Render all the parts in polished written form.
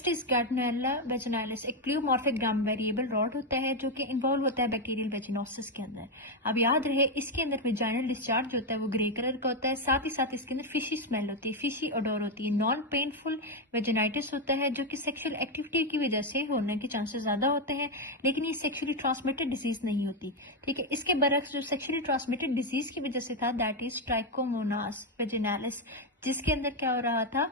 गार्डनेरिया vaginalis एक pleomorphic ग्राम variable rod होता है जो कि इन्वॉल्व होता है बैक्टीरियल वेजिनोसिस के अंदर। अब याद रहे इसके अंदर वेजाइनल डिस्चार्ज होता है वो ग्रे कलर का होता है, साथ ही साथ इसके अंदर फिशी स्मेल होती है, फिशी ओडोर होती है। नॉन पेनफुल वेजिनाइटिस होता है जो कि सेक्सुअल एक्टिविटी की वजह से होने के चांसेस ज्यादा होते हैं, लेकिन ये सेक्सुअली ट्रांसमिटेड डिजीज नहीं होती। ठीक है, इसके बरक्स जो सेक्सुअली ट्रांसमिटेड डिजीज की वजह से था दैट इज ट्राइकोमोनास वेजिनालिस, जिसके अंदर क्या हो रहा था,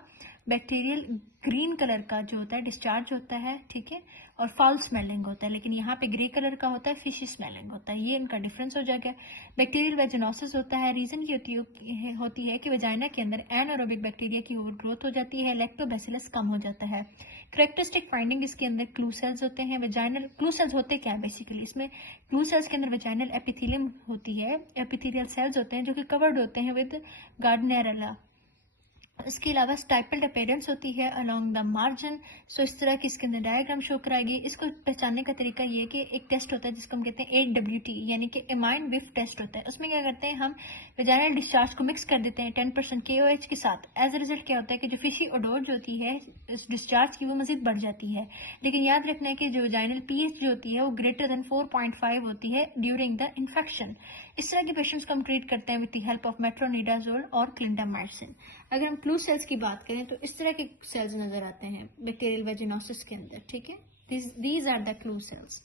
बैक्टीरियल ग्रीन कलर का जो होता है डिस्चार्ज होता है, ठीक है, और फाउल स्मेलिंग होता है, लेकिन यहाँ पे ग्रे कलर का होता है, फिशी स्मेलिंग होता है। ये इनका डिफरेंस हो जाएगा। बैक्टीरियल वेजिनोसिस होता है, रीजन ये होती है कि वजाइना के अंदर एनारोबिक बैक्टीरिया की ओवर ग्रोथ हो जाती है, लैक्टोबैसिलस कम हो जाता है। करेक्टरिस्टिक फाइंडिंग इसके अंदर क्लू सेल्स होते हैं। वजाइनल क्लू सेल्स होते क्या है बेसिकली, इसमें क्लू सेल्स के अंदर वजाइनल एपिथेलियम होती है, एपिथेलियल सेल्स होते हैं जो कि कवर्ड होते हैं विद गार्डनेरिया। इसके अलावा स्टाइपल्ड अपीयरेंस होती है अलोंग द मार्जिन। सो इस तरह की इसके अंदर डायग्राम शो कराएगी। इसको पहचानने का तरीका ये है कि एक टेस्ट होता है जिसको हम कहते हैं 8WT यानी कि एमाइन विफ टेस्ट होता है। उसमें क्या करते हैं, हम वेजाइनल डिस्चार्ज को मिक्स कर देते हैं 10% KOH के साथ। एज अ रिजल्ट क्या होता है कि जो फिशी ओडोर जो होती है इस डिस्चार्ज की वो मजीद बढ़ जाती है। लेकिन याद रखना है कि जो वेजाइनल pH जो होती है वो ग्रेटर देन 4.5 होती है ड्यूरिंग द इन्फेक्शन। इस तरह के पेशेंट्स को हम ट्रीट करते हैं with the help of metronidazole और क्लिंडामाइसिन। अगर हम क्लू सेल्स की बात करें तो इस तरह के सेल्स नजर आते हैं बैक्टीरियल वेजिनोसिस के अंदर। ठीक है, these are the clue sales.